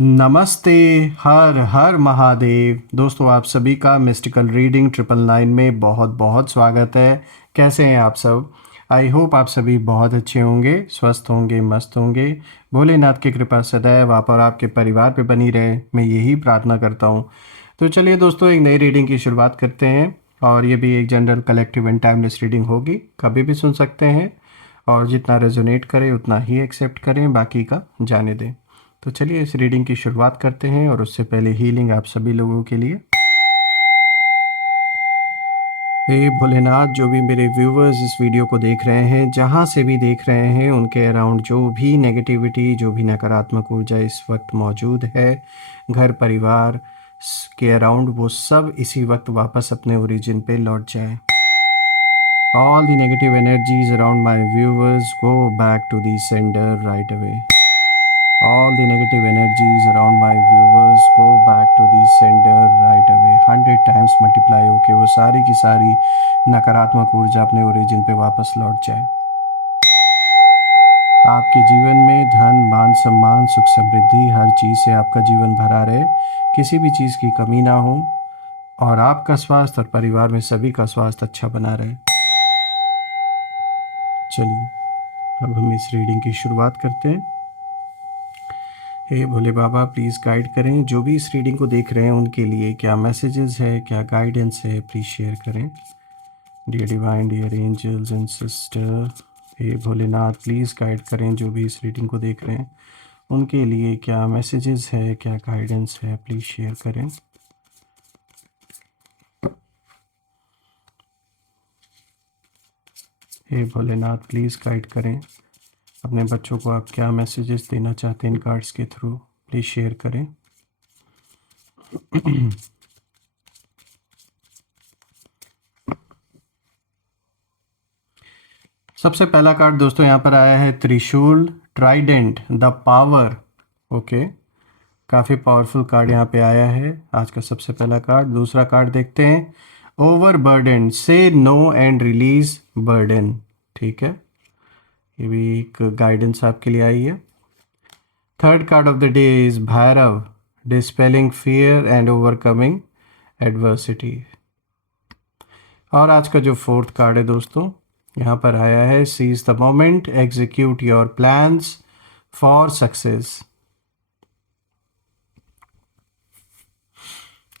नमस्ते। हर हर महादेव। दोस्तों, आप सभी का मिस्टिकल रीडिंग 999 में बहुत बहुत स्वागत है। कैसे हैं आप सब? आई होप आप सभी बहुत अच्छे होंगे, स्वस्थ होंगे, मस्त होंगे। भोलेनाथ की कृपा सदैव आप और आपके परिवार पे बनी रहे, मैं यही प्रार्थना करता हूँ। तो चलिए दोस्तों, एक नई रीडिंग की शुरुआत करते हैं। और ये भी एक general collective and timeless reading होगी, कभी भी सुन सकते हैं। और जितना रेजोनेट करे उतना ही एक्सेप्ट करें, बाकी का जाने दें। तो चलिए इस रीडिंग की शुरुआत करते हैं, और उससे पहले हीलिंग आप सभी लोगों के लिए। हे भोलेनाथ, जो भी मेरे व्यूवर्स इस वीडियो को देख रहे हैं, जहाँ से भी देख रहे हैं, उनके अराउंड जो भी नेगेटिविटी, जो भी नकारात्मक ऊर्जा इस वक्त मौजूद है घर परिवार के अराउंड, वो सब इसी वक्त वापस अपने ओरिजिन पे लौट जाए। All the negative energies around my viewers go back to the sender right away. All the negative energies around my viewers go back to the sender right away. 100 times multiply होके वो सारी की सारी नकारात्मक ऊर्जा अपने ओरिजिन पे वापस लौट जाए। आपके जीवन में धन, मान, सम्मान, सुख, समृद्धि, हर चीज़ से आपका जीवन भरा रहे, किसी भी चीज़ की कमी ना हो, और आपका स्वास्थ्य और परिवार में सभी का स्वास्थ्य अच्छा बना रहे। चलिए अब हम इस रीडिंग की शुरुआत करते हैं। हे भोले बाबा, प्लीज़ गाइड करें जो भी इस रीडिंग को देख रहे हैं, उनके लिए क्या मैसेजेस है, क्या गाइडेंस है, प्लीज़ शेयर करें। Dear divine, dear angels and sister, हे भोलेनाथ, प्लीज़ गाइड करें जो भी इस रीडिंग को देख रहे हैं, उनके लिए क्या मैसेजेस है, क्या गाइडेंस है, प्लीज़ शेयर करें। हे भोलेनाथ, प्लीज़ गाइड करें अपने बच्चों को, आप क्या मैसेजेस देना चाहते हैं इन कार्ड्स के थ्रू, प्लीज़ शेयर करें। सबसे पहला कार्ड दोस्तों यहाँ पर आया है त्रिशूल, ट्राइडेंट, द पावर। ओके, काफ़ी पावरफुल कार्ड यहाँ पे आया है, आज का सबसे पहला कार्ड। दूसरा कार्ड देखते हैं, ओवर बर्डन, से नो एंड रिलीज बर्डन। ठीक है, ये भी एक गाइडेंस आपके लिए आई है। Third card of the day is Bhairav, dispelling fear and overcoming adversity. और आज का जो फोर्थ कार्ड है दोस्तों, यहाँ पर आया है, seize the moment, execute your plans for success.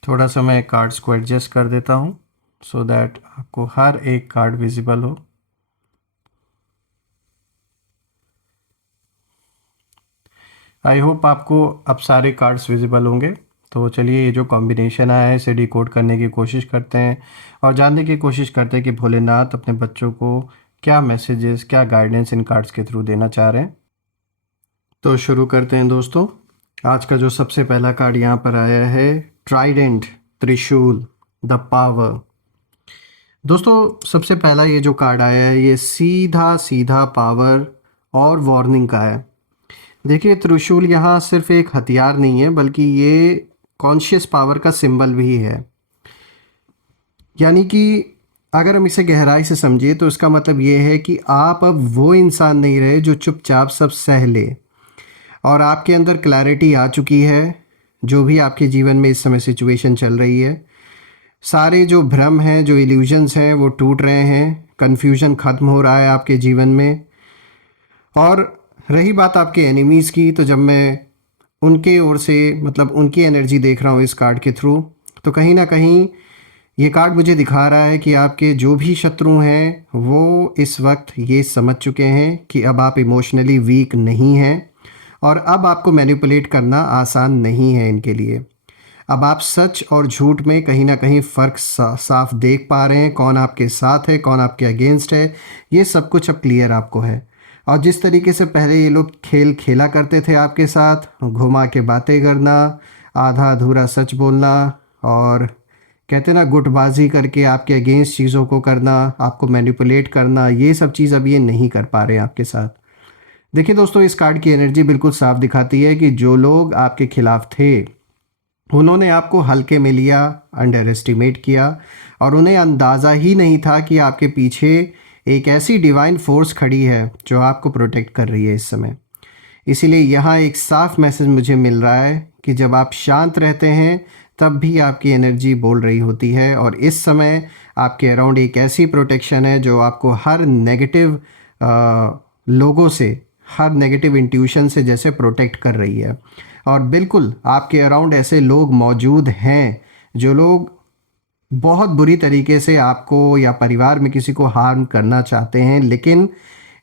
थोड़ा सा मैं कार्ड्स को एडजस्ट कर देता हूँ सो दैट आपको हर एक कार्ड विजिबल हो। आई होप आपको अब सारे कार्ड्स विजिबल होंगे। तो चलिए, ये जो कॉम्बिनेशन आया है इसे डिकोड करने की कोशिश करते हैं और जानने की कोशिश करते हैं कि भोलेनाथ अपने बच्चों को क्या मैसेजेस, क्या गाइडेंस इन कार्ड्स के थ्रू देना चाह रहे हैं। तो शुरू करते हैं दोस्तों। आज का जो सबसे पहला कार्ड यहाँ पर आया है, ट्राइडेंट, त्रिशूल, द पावर। दोस्तों, सबसे पहला ये जो कार्ड आया है, ये सीधा सीधा पावर और वार्निंग का है। देखिए, त्रिशूल यहाँ सिर्फ एक हथियार नहीं है, बल्कि ये कॉन्शियस पावर का सिंबल भी है। यानी कि अगर हम इसे गहराई से समझे तो इसका मतलब ये है कि आप अब वो इंसान नहीं रहे जो चुपचाप सब सह ले, और आपके अंदर क्लैरिटी आ चुकी है। जो भी आपके जीवन में इस समय सिचुएशन चल रही है, सारे जो भ्रम हैं, जो इल्यूजन्स हैं, वो टूट रहे हैं, कन्फ्यूजन ख़त्म हो रहा है आपके जीवन में। और रही बात आपके एनिमीज़ की, तो जब मैं उनके ओर से, मतलब उनकी एनर्जी देख रहा हूँ इस कार्ड के थ्रू, तो कहीं ना कहीं ये कार्ड मुझे दिखा रहा है कि आपके जो भी शत्रु हैं वो इस वक्त ये समझ चुके हैं कि अब आप इमोशनली वीक नहीं हैं, और अब आपको मैनिपुलेट करना आसान नहीं है इनके लिए। अब आप सच और झूठ में कहीं ना कहीं फ़र्क साफ देख पा रहे हैं, कौन आपके साथ है, कौन आपके अगेंस्ट है, ये सब कुछ अब क्लियर आपको है। और जिस तरीके से पहले ये लोग खेल खेला करते थे आपके साथ, घुमा के बातें करना, आधा अधूरा सच बोलना, और कहते ना गुटबाजी करके आपके अगेंस्ट चीज़ों को करना, आपको मैनिपुलेट करना, ये सब चीज़ अब ये नहीं कर पा रहे हैं आपके साथ। देखिए दोस्तों, इस कार्ड की एनर्जी बिल्कुल साफ दिखाती है कि जो लोग आपके खिलाफ थे, उन्होंने आपको हल्के में लिया, अंडर एस्टिमेट किया, और उन्हें अंदाज़ा ही नहीं था कि आपके पीछे एक ऐसी डिवाइन फोर्स खड़ी है जो आपको प्रोटेक्ट कर रही है इस समय। इसीलिए यहाँ एक साफ मैसेज मुझे मिल रहा है कि जब आप शांत रहते हैं तब भी आपकी एनर्जी बोल रही होती है, और इस समय आपके अराउंड एक ऐसी प्रोटेक्शन है जो आपको हर नेगेटिव लोगों से, हर नेगेटिव इंट्यूशन से जैसे प्रोटेक्ट कर रही है। और बिल्कुल आपके अराउंड ऐसे लोग मौजूद हैं जो लोग बहुत बुरी तरीके से आपको या परिवार में किसी को हार्म करना चाहते हैं, लेकिन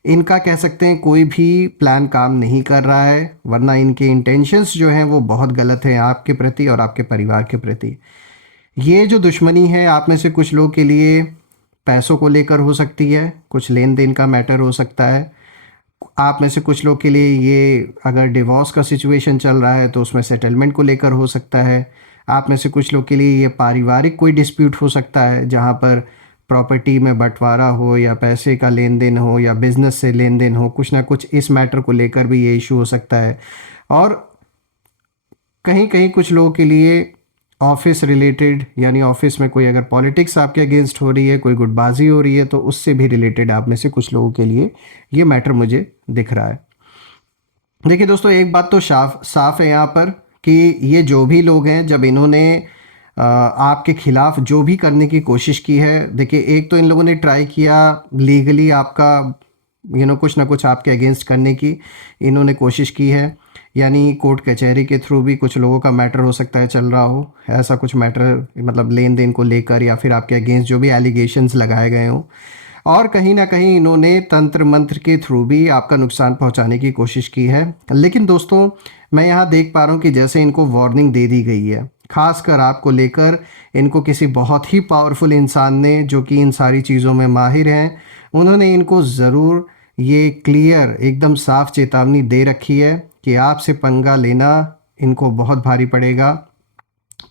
इनका कह सकते हैं कोई भी प्लान काम नहीं कर रहा है, वरना इनके इंटेंशंस जो हैं वो बहुत गलत हैं आपके प्रति और आपके परिवार के प्रति। ये जो दुश्मनी है आप में से कुछ लोग के लिए पैसों को लेकर हो सकती है, कुछ लेन देन का मैटर हो सकता है। आप में से कुछ लोग के लिए ये अगर डिवोर्स का सिचुएशन चल रहा है तो उसमें सेटलमेंट को लेकर हो सकता है। आप में से कुछ लोग के लिए ये पारिवारिक कोई डिस्प्यूट हो सकता है, जहाँ पर प्रॉपर्टी में बंटवारा हो या पैसे का लेन देन हो या बिजनेस से लेन देन हो, कुछ ना कुछ इस मैटर को लेकर भी ये इशू हो सकता है। और कहीं कहीं कुछ लोगों के लिए ऑफिस रिलेटेड, यानी ऑफिस में कोई अगर पॉलिटिक्स आपके अगेंस्ट हो रही है, कोई गुटबाजी हो रही है, तो उससे भी रिलेटेड आप में से कुछ लोगों के लिए ये मैटर मुझे दिख रहा है। देखिए दोस्तों, एक बात तो साफ है यहाँ पर कि ये जो भी लोग हैं, जब इन्होंने आपके खिलाफ जो भी करने की कोशिश की है, देखिए एक तो इन लोगों ने ट्राई किया लीगली आपका कुछ ना कुछ आपके अगेंस्ट करने की इन्होंने कोशिश की है, यानी कोर्ट कचहरी के थ्रू भी कुछ लोगों का मैटर हो सकता है चल रहा हो, ऐसा कुछ मैटर मतलब लेन देन को लेकर या फिर आपके अगेंस्ट जो भी एलिगेशंस लगाए गए हों। और कहीं ना कहीं इन्होंने तंत्र मंत्र के थ्रू भी आपका नुकसान पहुंचाने की कोशिश की है। लेकिन दोस्तों, मैं यहाँ देख पा रहा हूँ कि जैसे इनको वार्निंग दे दी गई है, खासकर आपको लेकर इनको किसी बहुत ही पावरफुल इंसान ने, जो कि इन सारी चीज़ों में माहिर हैं, उन्होंने इनको ज़रूर ये क्लियर एकदम साफ चेतावनी दे रखी है कि आपसे पंगा लेना इनको बहुत भारी पड़ेगा,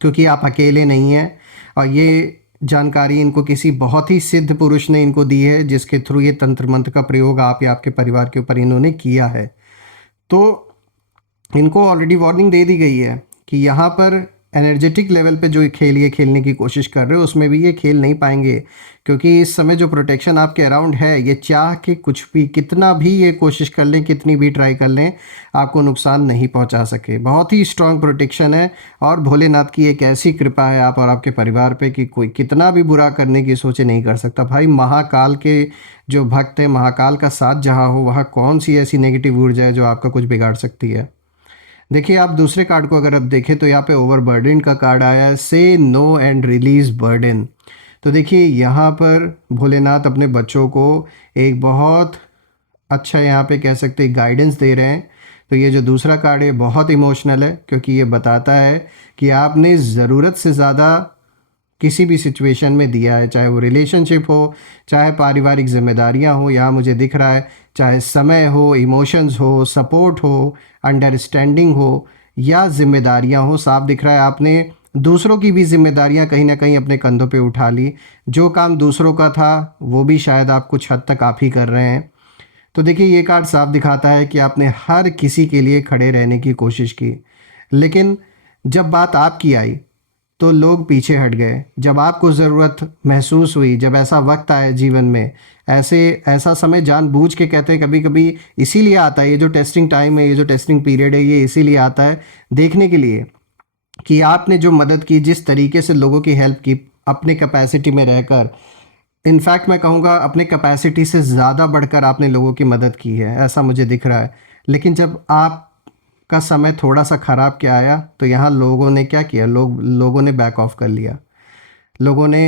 क्योंकि आप अकेले नहीं हैं। और ये जानकारी इनको किसी बहुत ही सिद्ध पुरुष ने इनको दी है, जिसके थ्रू ये तंत्र मंत्र का प्रयोग आप या आपके परिवार के ऊपर इन्होंने किया है। तो इनको ऑलरेडी वार्निंग दे दी गई है कि यहाँ पर एनर्जेटिक लेवल पे जो खेल ये खेलने की कोशिश कर रहे हो उसमें भी ये खेल नहीं पाएंगे, क्योंकि इस समय जो प्रोटेक्शन आपके अराउंड है, ये चाह के कुछ भी, कितना भी ये कोशिश कर लें, कितनी भी ट्राई कर लें, आपको नुकसान नहीं पहुंचा सके। बहुत ही स्ट्रांग प्रोटेक्शन है, और भोलेनाथ की एक ऐसी कृपा है आप और आपके परिवार पे कि कोई कितना भी बुरा करने की सोचे नहीं कर सकता। भाई, महाकाल के जो भक्त हैं, महाकाल का साथ जहाँ हो वहाँ कौन सी ऐसी नेगेटिव ऊर्जा है जो आपका कुछ बिगाड़ सकती है। देखिए, आप दूसरे कार्ड को अगर आप देखें तो यहाँ पे ओवरबर्डन का कार्ड आया है, से नो एंड रिलीज बर्डन। तो देखिए यहाँ पर भोलेनाथ अपने बच्चों को एक बहुत अच्छा, यहाँ पे कह सकते हैं, गाइडेंस दे रहे हैं। तो ये जो दूसरा कार्ड है बहुत इमोशनल है, क्योंकि ये बताता है कि आपने ज़रूरत से ज़्यादा किसी भी सिचुएशन में दिया है, चाहे वो रिलेशनशिप हो, चाहे पारिवारिक जिम्मेदारियां हो, यहाँ मुझे दिख रहा है, चाहे समय हो, इमोशंस हो, सपोर्ट हो, अंडरस्टैंडिंग हो, या जिम्मेदारियां हो। साफ दिख रहा है आपने दूसरों की भी जिम्मेदारियां कहीं ना कहीं अपने कंधों पे उठा ली। जो काम दूसरों का था वो भी शायद आप कुछ हद तक आप ही कर रहे हैं। तो देखिए, ये कार्ड साफ दिखाता है कि आपने हर किसी के लिए खड़े रहने की कोशिश की, लेकिन जब बात आपकी आई तो लोग पीछे हट गए। जब आपको ज़रूरत महसूस हुई, जब ऐसा वक्त आया जीवन में, ऐसा समय जानबूझ के कहते हैं कभी कभी इसीलिए आता है, ये जो टेस्टिंग टाइम है, ये जो टेस्टिंग पीरियड है, ये इसीलिए आता है देखने के लिए कि आपने जो मदद की, जिस तरीके से लोगों की हेल्प की, अपने कैपेसिटी में रहकर, इनफैक्ट मैं कहूँगा अपने कैपेसिटी से ज़्यादा बढ़कर आपने लोगों की मदद की है, ऐसा मुझे दिख रहा है। लेकिन जब आप का समय थोड़ा सा ख़राब क्या आया, तो यहाँ लोगों ने क्या किया, लोगों ने बैक ऑफ कर लिया। लोगों ने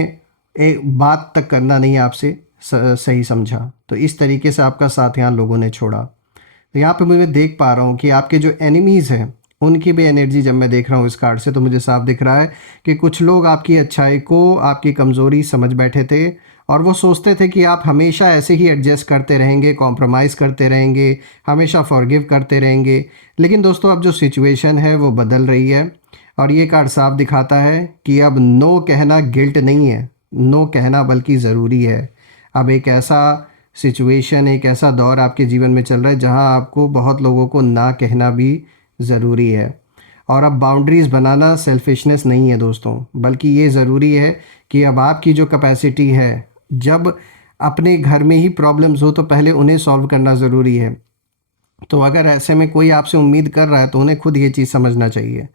एक बात तक करना नहीं आपसे सही समझा, तो इस तरीके से आपका साथ यहाँ लोगों ने छोड़ा। तो यहाँ पे मुझे देख पा रहा हूँ कि आपके जो एनिमीज़ हैं उनकी भी एनर्जी जब मैं देख रहा हूँ इस कार्ड से, तो मुझे साफ दिख रहा है कि कुछ लोग आपकी अच्छाई को आपकी कमज़ोरी समझ बैठे थे, और वो सोचते थे कि आप हमेशा ऐसे ही एडजस्ट करते रहेंगे, कॉम्प्रोमाइज़ करते रहेंगे, हमेशा फॉरगिव करते रहेंगे। लेकिन दोस्तों, अब जो सिचुएशन है वो बदल रही है, और ये कार्ड साफ दिखाता है कि अब नो कहना गिल्ट नहीं है, नो कहना बल्कि ज़रूरी है। अब एक ऐसा सिचुएशन, एक ऐसा दौर आपके जीवन में चल रहा है जहां आपको बहुत लोगों को ना कहना भी ज़रूरी है। और अब बाउंड्रीज़ बनाना सेल्फिशनेस नहीं है दोस्तों, बल्कि ये ज़रूरी है कि अब आपकी जो कैपेसिटी है, जब अपने घर में ही प्रॉब्लम्स हो तो पहले उन्हें सॉल्व करना ज़रूरी है। तो अगर ऐसे में कोई आपसे उम्मीद कर रहा है तो उन्हें खुद ये चीज़ समझना चाहिए।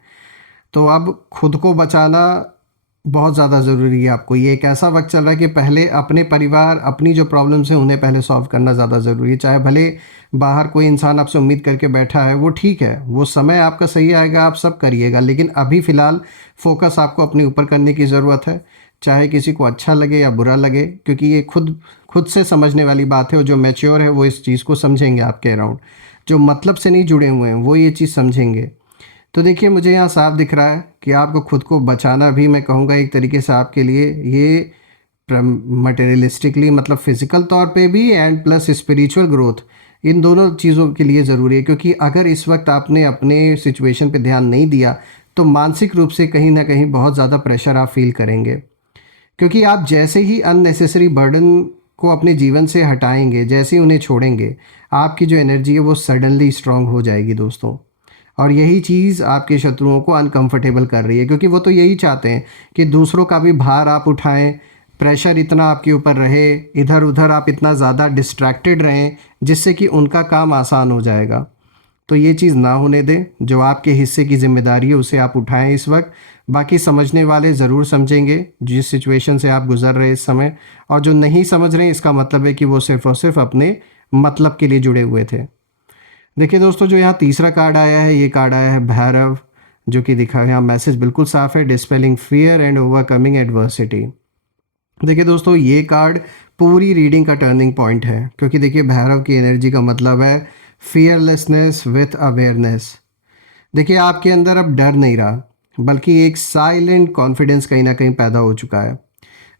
तो अब खुद को बचाना बहुत ज़्यादा ज़रूरी है आपको। ये एक ऐसा वक्त चल रहा है कि पहले अपने परिवार, अपनी जो प्रॉब्लम्स हैं उन्हें पहले सॉल्व करना ज़्यादा ज़रूरी है। चाहे भले बाहर कोई इंसान आपसे उम्मीद करके बैठा है, वो ठीक है, वो समय आपका सही आएगा, आप सब करिएगा, लेकिन अभी फ़िलहाल फोकस आपको अपने ऊपर करने की ज़रूरत है। चाहे किसी को अच्छा लगे या बुरा लगे, क्योंकि ये खुद खुद से समझने वाली बात है, और जो मैच्योर है वो इस चीज़ को समझेंगे आपके अराउंड। जो मतलब से नहीं जुड़े हुए हैं वो ये चीज़ समझेंगे। तो देखिए, मुझे यहाँ साफ दिख रहा है कि आपको खुद को बचाना भी, मैं कहूँगा एक तरीके से आपके लिए ये मटेरियलिस्टिकली, मतलब फिजिकल तौर पे भी एंड प्लस स्पिरिचुअल ग्रोथ, इन दोनों चीज़ों के लिए ज़रूरी है। क्योंकि अगर इस वक्त आपने अपने सिचुएशन पे ध्यान नहीं दिया तो मानसिक रूप से कहीं ना कहीं बहुत ज़्यादा प्रेशर आप फील करेंगे। क्योंकि आप जैसे ही अननेसेसरी बर्डन को अपने जीवन से हटाएंगे, जैसे ही उन्हें छोड़ेंगे, आपकी जो एनर्जी है वो सडनली स्ट्रांग हो जाएगी दोस्तों। और यही चीज़ आपके शत्रुओं को अनकंफर्टेबल कर रही है, क्योंकि वो तो यही चाहते हैं कि दूसरों का भी भार आप उठाएं, प्रेशर इतना आपके ऊपर रहे, इधर उधर आप इतना ज़्यादा डिस्ट्रैक्टेड रहें, जिससे कि उनका काम आसान हो जाएगा। तो ये चीज़ ना होने दें। जो आपके हिस्से की ज़िम्मेदारी है उसे आप उठाएं इस वक्त। बाकी समझने वाले ज़रूर समझेंगे जिस सिचुएशन से आप गुज़र रहे इस समय, और जो नहीं समझ रहे हैं इसका मतलब है कि वो सिर्फ़ और सिर्फ अपने मतलब के लिए जुड़े हुए थे। देखिए दोस्तों, जो यहाँ तीसरा कार्ड आया है, ये कार्ड आया है भैरव, जो कि दिखा है यहाँ, मैसेज बिल्कुल साफ है, डिस्पेलिंग फियर एंड ओवरकमिंग एडवर्सिटी। देखिए दोस्तों, ये कार्ड पूरी रीडिंग का टर्निंग पॉइंट है, क्योंकि देखिए भैरव की एनर्जी का मतलब है फियरलेसनेस विथ अवेयरनेस। देखिए आपके अंदर अब डर नहीं रहा, बल्कि एक साइलेंट कॉन्फिडेंस कहीं ना कहीं पैदा हो चुका है।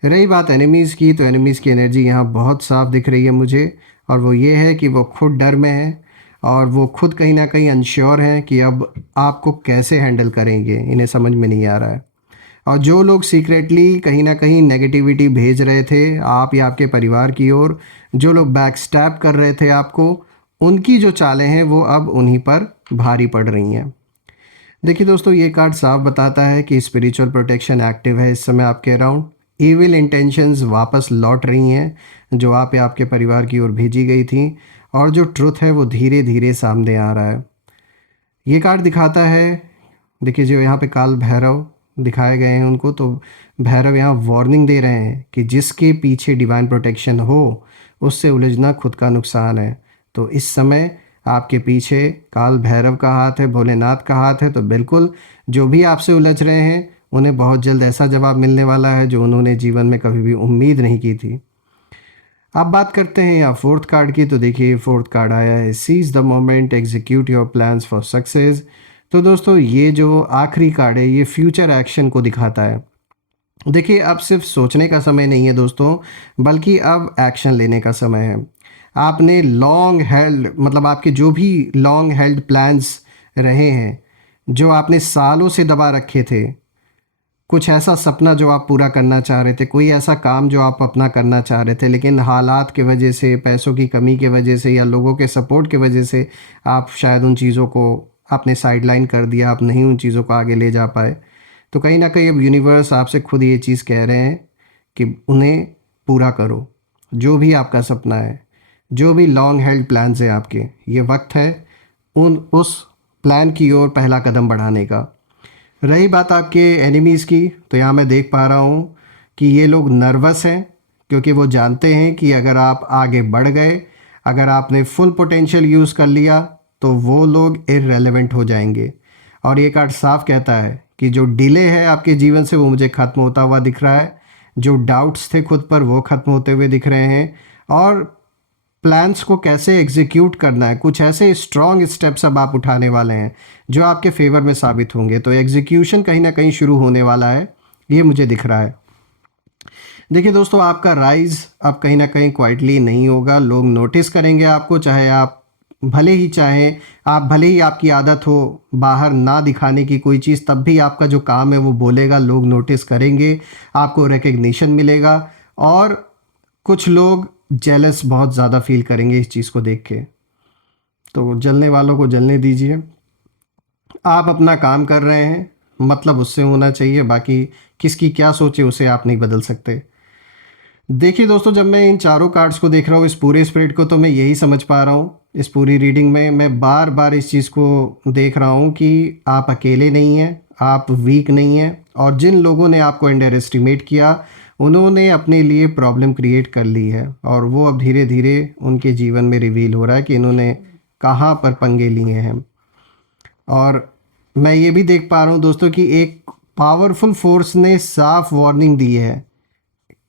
रही बात एनिमीज़ की, तो एनिमीज़ की एनर्जी यहाँ बहुत साफ दिख रही है मुझे, और वो ये है कि वो खुद डर में है, और वो खुद कहीं ना कहीं अनश्योर हैं कि अब आपको कैसे हैंडल करेंगे, इन्हें समझ में नहीं आ रहा है। और जो लोग सीक्रेटली कहीं ना कहीं नेगेटिविटी भेज रहे थे आप या आपके परिवार की ओर, जो लोग बैक स्टैप कर रहे थे आपको, उनकी जो चालें हैं वो अब उन्हीं पर भारी पड़ रही हैं। देखिए दोस्तों, ये कार्ड साफ बताता है कि स्पिरिचुअल प्रोटेक्शन एक्टिव है इस समय आपके अराउंड। इविल इंटेंशंस वापस लौट रही हैं जो आप या आपके परिवार की ओर भेजी गई थी, और जो ट्रुथ है वो धीरे धीरे सामने आ रहा है। ये कार्ड दिखाता है, देखिए जो यहाँ पे काल भैरव दिखाए गए हैं उनको, तो भैरव यहाँ वार्निंग दे रहे हैं कि जिसके पीछे डिवाइन प्रोटेक्शन हो उससे उलझना खुद का नुकसान है। तो इस समय आपके पीछे काल भैरव का हाथ है, भोलेनाथ का हाथ है। तो बिल्कुल जो भी आपसे उलझ रहे हैं उन्हें बहुत जल्द ऐसा जवाब मिलने वाला है जो उन्होंने जीवन में कभी भी उम्मीद नहीं की थी। अब बात करते हैं यहाँ फोर्थ कार्ड की। तो देखिए फोर्थ कार्ड आया है seize the moment, execute your plans for success. तो दोस्तों, ये जो आखिरी कार्ड है ये फ्यूचर एक्शन को दिखाता है। देखिए अब सिर्फ सोचने का समय नहीं है दोस्तों, बल्कि अब एक्शन लेने का समय है। आपने लॉन्ग हेल्ड, मतलब आपके जो भी लॉन्ग हेल्ड प्लान्स रहे हैं, जो आपने सालों से दबा रखे थे, कुछ ऐसा सपना जो आप पूरा करना चाह रहे थे, कोई ऐसा काम जो आप अपना करना चाह रहे थे, लेकिन हालात के वजह से, पैसों की कमी के वजह से, या लोगों के सपोर्ट के वजह से आप शायद उन चीज़ों को आपने साइडलाइन कर दिया, आप नहीं उन चीज़ों को आगे ले जा पाए। तो कहीं ना कहीं अब यूनिवर्स आपसे खुद ये चीज़ कह रहे हैं कि उन्हें पूरा करो। जो भी आपका सपना है, जो भी लॉन्ग हेल्ड प्लान्स हैं आपके, ये वक्त है उस प्लान की ओर पहला कदम बढ़ाने का। रही बात आपके एनिमीज़ की, तो यहाँ मैं देख पा रहा हूँ कि ये लोग नर्वस हैं, क्योंकि वो जानते हैं कि अगर आप आगे बढ़ गए, अगर आपने फुल पोटेंशियल यूज़ कर लिया, तो वो लोग इररेलेवेंट हो जाएंगे। और ये कार्ड साफ कहता है कि जो डिले है आपके जीवन से वो मुझे ख़त्म होता हुआ दिख रहा है। जो डाउट्स थे खुद पर वो ख़त्म होते हुए दिख रहे हैं, और प्लान्स को कैसे एग्जीक्यूट करना है, कुछ ऐसे स्ट्रॉन्ग स्टेप्स अब आप उठाने वाले हैं जो आपके फेवर में साबित होंगे। तो एग्जीक्यूशन कहीं ना कहीं शुरू होने वाला है, ये मुझे दिख रहा है। देखिए दोस्तों, आपका राइज अब कहीं ना कहीं क्वाइटली नहीं होगा, लोग नोटिस करेंगे आपको, चाहे आप भले ही चाहें, आप भले ही आपकी आदत हो बाहर ना दिखाने की कोई चीज़, तब भी आपका जो काम है वो बोलेगा, लोग नोटिस करेंगे, आपको रिकग्निशन मिलेगा। और कुछ लोग जेलस बहुत ज़्यादा फील करेंगे इस चीज़ को देख के। तो जलने वालों को जलने दीजिए, आप अपना काम कर रहे हैं, मतलब उससे होना चाहिए, बाकी किसकी क्या सोचे उसे आप नहीं बदल सकते। देखिए दोस्तों, जब मैं इन चारों कार्ड्स को देख रहा हूँ, इस पूरे स्प्रेड को, तो मैं यही समझ पा रहा हूँ इस पूरी रीडिंग में मैं बार बार इस चीज़ को देख रहा हूँ कि आप अकेले नहीं हैं, आप वीक नहीं हैं, और जिन लोगों ने आपको अंडर एस्टिमेट किया उन्होंने अपने लिए प्रॉब्लम क्रिएट कर ली है, और वो अब धीरे धीरे उनके जीवन में रिवील हो रहा है कि इन्होंने कहाँ पर पंगे लिए हैं। और मैं ये भी देख पा रहा हूँ दोस्तों कि एक पावरफुल फोर्स ने साफ वार्निंग दी है।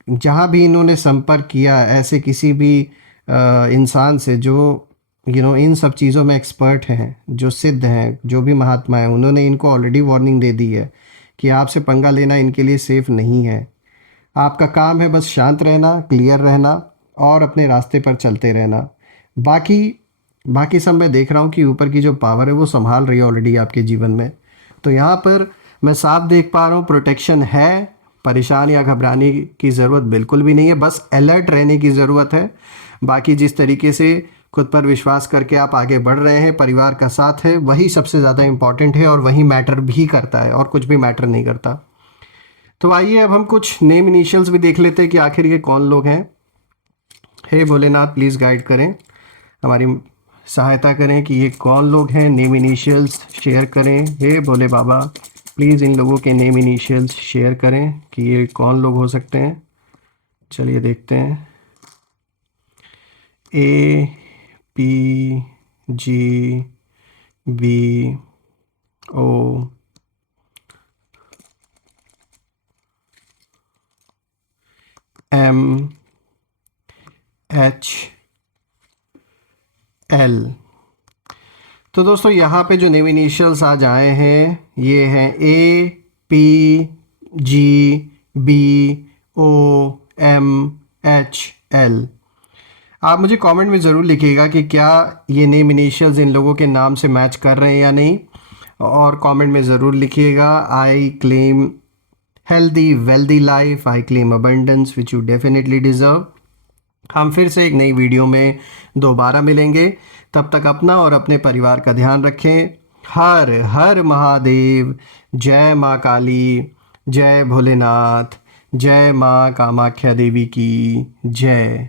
जहाँ भी इन्होंने संपर्क किया ऐसे किसी भी इंसान से जो इन सब चीज़ों में एक्सपर्ट हैं, जो सिद्ध हैं, जो भी महात्मा हैं, उन्होंने इनको ऑलरेडी वार्निंग दे दी है कि आपसे पंगा लेना इनके लिए सेफ़ नहीं है। आपका काम है बस शांत रहना, क्लियर रहना और अपने रास्ते पर चलते रहना। बाकी बाकी सब मैं देख रहा हूँ कि ऊपर की जो पावर है वो संभाल रही है ऑलरेडी आपके जीवन में। तो यहाँ पर मैं साफ देख पा रहा हूँ प्रोटेक्शन है, परेशान या घबराने की ज़रूरत बिल्कुल भी नहीं है, बस अलर्ट रहने की ज़रूरत है। बाकी जिस तरीके से खुद पर विश्वास करके आप आगे बढ़ रहे हैं, परिवार का साथ है, वही सबसे ज़्यादा इम्पॉर्टेंट है और वही मैटर भी करता है, और कुछ भी मैटर नहीं करता। तो आइए अब हम कुछ नेम इनिशियल्स भी देख लेते हैं कि आखिर ये कौन लोग हैं। हे भोलेनाथ प्लीज़ गाइड करें, हमारी सहायता करें कि ये कौन लोग हैं। नेम इनिशियल्स शेयर करें। हे भोले बाबा प्लीज़ इन लोगों के नेम इनिशियल्स शेयर करें कि ये कौन लोग हो सकते हैं। चलिए देखते हैं। A P G B O M H L. तो दोस्तों यहाँ पे जो नेम इनिशियल्स आज आए हैं ये हैं A P G B O M H L. आप मुझे कमेंट में ज़रूर लिखिएगा कि क्या ये नेम इनिशियल्स इन लोगों के नाम से मैच कर रहे हैं या नहीं, और कमेंट में ज़रूर लिखिएगा। I claim healthy wealthy life, I claim abundance which you definitely deserve. हम फिर से एक नई वीडियो में दोबारा मिलेंगे। तब तक अपना और अपने परिवार का ध्यान रखें। हर हर महादेव। जय माँ काली, जय भोलेनाथ, जय माँ कामाख्या देवी की जय।